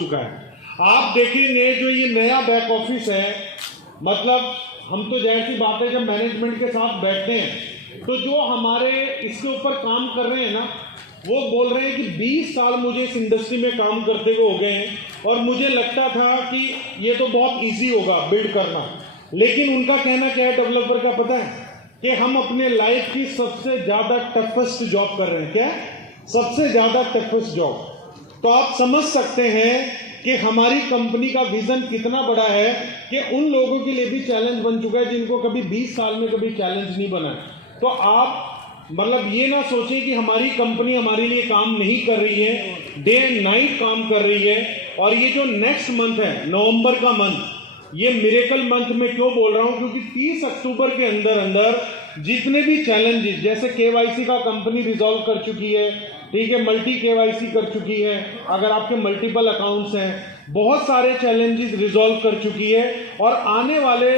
चुका है। आप देखेंगे जो ये नया बैक ऑफिस है, मतलब हम तो जाहिर सी बात है जब मैनेजमेंट के साथ बैठते हैं तो जो हमारे इसके ऊपर काम कर रहे हैं ना, वो बोल रहे हैं कि 20 साल मुझे इस इंडस्ट्री में काम करते हुए हो गए हैं और मुझे लगता था कि ये तो बहुत इजी होगा बिल्ड करना, लेकिन उनका कहना क्या है डेवलपर का पता है कि हम अपने लाइफ की सबसे ज़्यादा टफेस्ट जॉब कर रहे हैं। क्या? सबसे ज़्यादा टफेस्ट जॉब। तो आप समझ सकते हैं कि हमारी कंपनी का विजन कितना बड़ा है कि उन लोगों के लिए भी चैलेंज बन चुका है जिनको कभी 20 साल में कभी चैलेंज नहीं बना। तो आप मतलब ये ना सोचें कि हमारी कंपनी हमारे लिए काम नहीं कर रही है, डे एंड नाइट काम कर रही है। और ये जो नेक्स्ट मंथ है, नवंबर का मंथ, ये मिरेकल मंथ में क्यों बोल रहा हूं, क्योंकि 30 अक्टूबर के अंदर अंदर जितने भी चैलेंजेस, जैसे केवाईसी का कंपनी रिजॉल्व कर चुकी है, ठीक है, मल्टी केवाईसी कर चुकी है, अगर आपके मल्टीपल अकाउंट्स हैं, बहुत सारे चैलेंजेस रिजॉल्व कर चुकी है। और आने वाले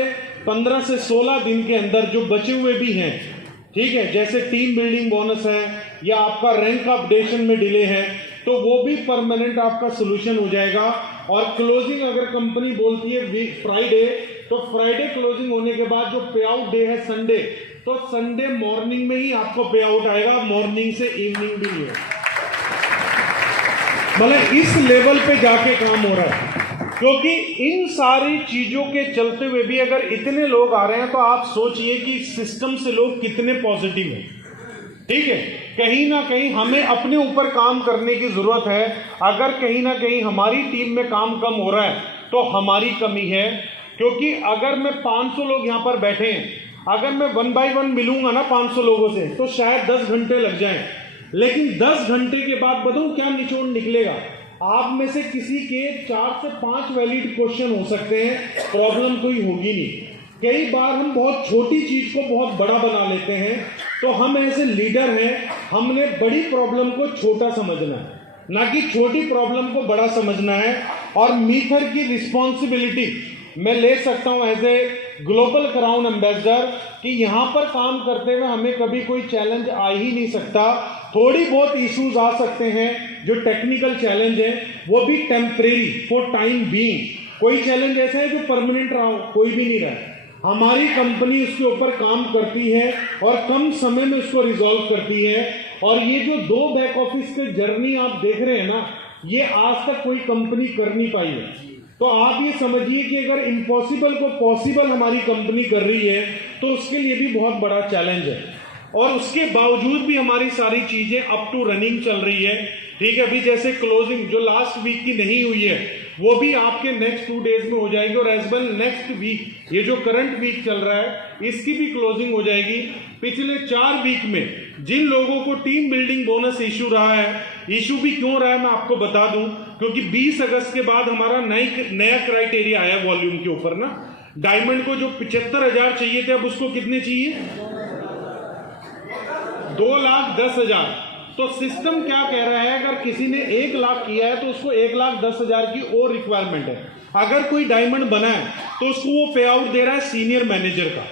15 से 16 दिन के अंदर जो बचे हुए भी हैं, ठीक है, जैसे टीम बिल्डिंग बोनस है या आपका रैंक अपडेशन में डिले है, तो वो भी परमानेंट आपका सोल्यूशन हो जाएगा। और क्लोजिंग अगर कंपनी बोलती है फ्राइडे, तो फ्राइडे क्लोजिंग होने के बाद जो पे आउट डे है संडे, तो संडे मॉर्निंग में ही आपको पे आउट आएगा, मॉर्निंग से इवनिंग भी नहीं है। मतलब इस लेवल पे जाके काम हो रहा है। क्योंकि इन सारी चीजों के चलते हुए भी अगर इतने लोग आ रहे हैं तो आप सोचिए कि सिस्टम से लोग कितने पॉजिटिव हैं। ठीक है, कहीं ना कहीं हमें अपने ऊपर काम करने की जरूरत है। अगर कहीं ना कहीं हमारी टीम में काम कम हो रहा है तो हमारी कमी है। क्योंकि अगर मैं 500 लोग यहाँ पर बैठे हैं, अगर मैं 1 बाय 1 मिलूंगा ना 500 लोगों से, तो शायद 10 घंटे लग जाएं, लेकिन 10 घंटे के बाद बताऊं क्या निचोड़ निकलेगा। आप में से किसी के 4 से 5 वैलिड क्वेश्चन हो सकते हैं, प्रॉब्लम कोई होगी नहीं। कई बार हम बहुत छोटी चीज को बहुत बड़ा बना लेते हैं, तो हम ऐसे लीडर हैं, हमने बड़ी प्रॉब्लम को छोटा समझना है, ना कि छोटी प्रॉब्लम को बड़ा समझना है। और मीथर की रिस्पॉन्सिबिलिटी मैं ले सकता हूं as a global crown ambassador कि यहां पर काम करते हुए हमें कभी कोई चैलेंज आ ही नहीं सकता। थोड़ी बहुत इश्यूज आ सकते हैं, जो टेक्निकल चैलेंज है वो भी टेम्परेरी फॉर टाइम बीइंग। कोई चैलेंज ऐसा है जो परमानेंट रहा हो, कोई भी नहीं रहा है। हमारी कंपनी उसके ऊपर काम करती है और कम समय में उसको रिजॉल्व करती है। और ये जो 2 बैक ऑफिस के जर्नी आप देख रहे हैं ना, ये आज तक कोई कंपनी कर नहीं पाई है। तो आप ये समझिए कि अगर इम्पॉसिबल को पॉसिबल हमारी कंपनी कर रही है तो उसके लिए भी बहुत बड़ा चैलेंज है। और उसके बावजूद भी हमारी सारी चीजें अप टू रनिंग चल रही है। ठीक है, अभी जैसे क्लोजिंग जो लास्ट वीक की नहीं हुई है वो भी आपके नेक्स्ट 2 डेज में हो जाएगी। और एज वेल नेक्स्ट वीक, ये जो करंट वीक चल रहा है, इसकी भी क्लोजिंग हो जाएगी। पिछले 4 वीक में जिन लोगों को टीम बिल्डिंग बोनस इशू रहा है, इशू भी क्यों रहा है मैं आपको बता दूं, क्योंकि 20 अगस्त के बाद हमारा नया क्राइटेरिया आया वॉल्यूम के ऊपर ना। डायमंड को जो 75,000 चाहिए थे, अब उसको कितने चाहिए? 2,10,000। तो सिस्टम क्या कह रहा है, अगर किसी ने 1 लाख किया है तो उसको 1,10,000 की और रिक्वायरमेंट है। अगर कोई डायमंड बना है तो उसको वो पे आउट दे रहा है सीनियर मैनेजर का।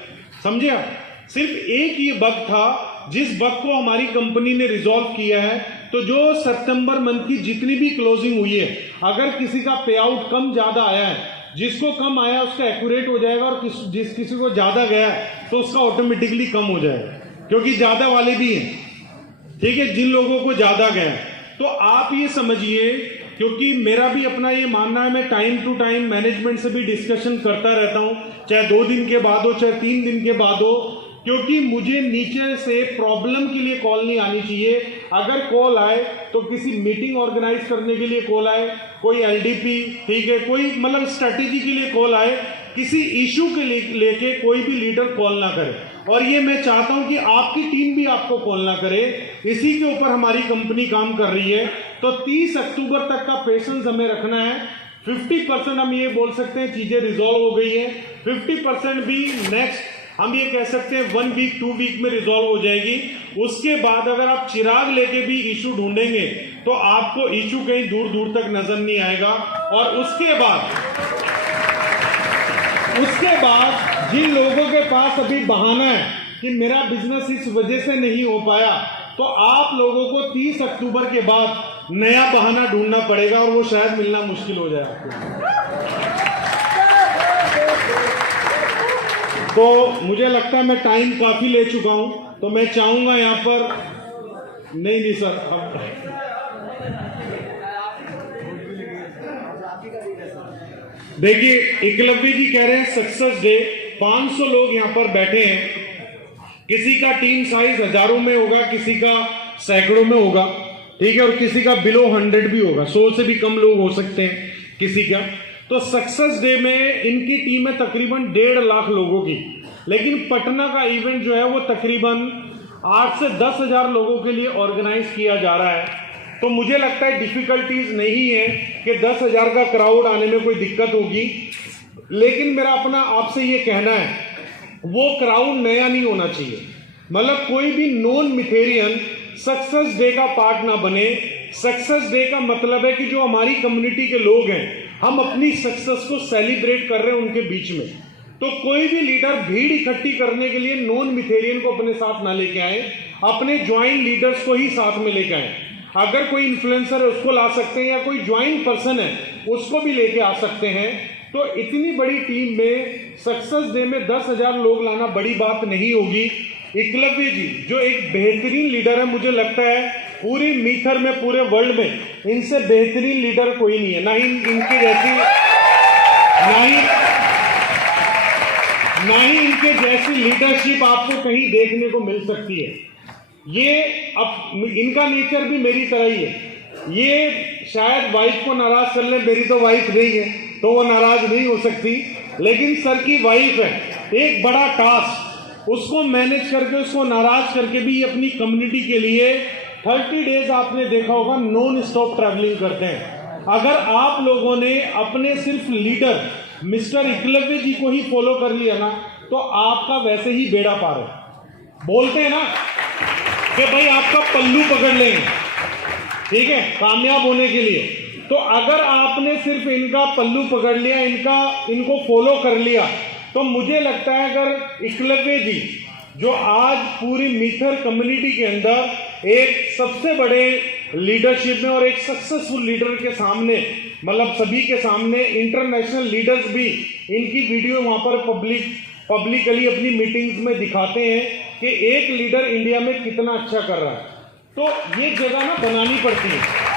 समझे आप? सिर्फ एक ही बग था जिस बग को हमारी कंपनी ने रिजॉल्व किया है। तो जो सितंबर मंथ की जितनी भी क्लोजिंग हुई है, अगर किसी का पे आउट कम ज्यादा आया है, जिसको कम आया उसका एक्यूरेट हो जाएगा, और जिस किसी को ज्यादा गया है तो उसका ऑटोमेटिकली कम हो जाएगा, क्योंकि ज्यादा वाले भी हैं। ठीक है, जिन लोगों को ज्यादा गया। तो आप ये समझिए, क्योंकि मेरा भी अपना ये मानना है, मैं टाइम टू टाइम मैनेजमेंट से भी डिस्कशन करता रहता हूं, चाहे 2 दिन के बाद हो, चाहे 3 दिन के बाद हो, क्योंकि मुझे नीचे से प्रॉब्लम के लिए कॉल नहीं आनी चाहिए। अगर कॉल आए तो किसी मीटिंग ऑर्गेनाइज करने के लिए कॉल आए, कोई एलडीपी, ठीक है, कोई मतलब स्ट्रेटेजी के लिए कॉल आए, किसी इशू के लेके कोई भी लीडर कॉल ना करे। और ये मैं चाहता हूं कि आपकी टीम भी आपको कॉल ना करे। इसी के ऊपर हमारी कंपनी काम कर रही है। तो 30 अक्टूबर तक का पेशेंस हमें रखना है। 50% हम ये बोल सकते हैं चीजें रिजॉल्व हो गई है, 50% भी नेक्स्ट हम ये कह सकते हैं 1 वीक 2 वीक में रिजॉल्व हो जाएगी। उसके बाद अगर आप चिराग लेके भी इशू ढूंढेंगे तो आपको इशू कहीं दूर दूर तक नजर नहीं आएगा। और उसके बाद जिन लोगों के पास अभी बहाना है कि मेरा बिजनेस इस वजह से नहीं हो पाया, तो आप लोगों को 30 अक्टूबर के बाद नया बहाना ढूंढना पड़ेगा और वो शायद मिलना मुश्किल हो जाए आपको। तो मुझे लगता है मैं टाइम काफी ले चुका हूं, तो मैं चाहूंगा यहां पर नहीं सर, देखिए एकलव्य जी कह रहे हैं सक्सेस डे, 500 लोग यहां पर बैठे हैं, किसी का टीम साइज हजारों में होगा, किसी का सैकड़ों में होगा, ठीक है, और किसी का बिलो 100 भी होगा, 100 से भी कम लोग हो सकते हैं किसी का। तो सक्सेस डे में इनकी टीम है तकरीबन 1.5 लाख लोगों की, लेकिन पटना का इवेंट जो है वो तकरीबन 8 से 10 हजार लोगों के लिए ऑर्गेनाइज किया जा रहा है। तो मुझे लगता है डिफिकल्टीज नहीं है कि 10 हजार का क्राउड आने में कोई दिक्कत होगी, लेकिन मेरा अपना आपसे ये कहना है वो क्राउड नया नहीं होना चाहिए। मतलब कोई भी नॉन मिथेरियन सक्सेस डे का पार्ट ना बने। सक्सेस डे का मतलब है कि जो हमारी कम्युनिटी के लोग हैं, हम अपनी सक्सेस को सेलिब्रेट कर रहे हैं उनके बीच में। तो कोई भी लीडर भीड़ इकट्ठी करने के लिए नॉन मिथेरियन को अपने साथ ना लेके आए, अपने ज्वाइंट लीडर्स को ही साथ में लेके आए। अगर कोई इन्फ्लुएंसर है उसको ला सकते हैं, या कोई ज्वाइंट पर्सन है उसको भी लेके आ सकते हैं। तो इतनी बड़ी टीम में सक्सेस डे में 10 हजार लोग लाना बड़ी बात नहीं होगी। एकलव्य जी जो एक बेहतरीन लीडर है, मुझे लगता है पूरी मीथर में, पूरे वर्ल्ड में इनसे बेहतरीन लीडर कोई नहीं है, ना ही इनके जैसी, ना ही इनके जैसी लीडरशिप आपको कहीं देखने को मिल सकती है। ये अब इनका नेचर भी मेरी तरह ही है। ये शायद वाइफ को नाराज कर ले, मेरी तो वाइफ नहीं है तो वो नाराज नहीं हो सकती, लेकिन सर की वाइफ है, एक बड़ा टास्क, उसको मैनेज करके, उसको नाराज करके भी ये अपनी कम्युनिटी के लिए 30 डेज आपने देखा होगा नॉन स्टॉप ट्रैवलिंग करते हैं। अगर आप लोगों ने अपने सिर्फ लीडर मिस्टर एकलव्य जी को ही फॉलो कर लिया ना, तो आपका वैसे ही बेड़ा पार है। बोलते हैं ना कि भाई आपका पल्लू पकड़ लेंगे, ठीक है, कामयाब होने के लिए। तो अगर आपने सिर्फ इनका पल्लू पकड़ लिया, इनको फॉलो कर लिया, तो मुझे लगता है अगर एकलव्य जी जो आज पूरी मीथर कम्युनिटी के अंदर एक सबसे बड़े लीडरशिप में और एक सक्सेसफुल लीडर के सामने, मतलब सभी के सामने, इंटरनेशनल लीडर्स भी इनकी वीडियो वहां पर पब्लिकली अपनी मीटिंग्स में दिखाते हैं कि एक लीडर इंडिया में कितना अच्छा कर रहा है। तो ये जगह ना बनानी पड़ती है।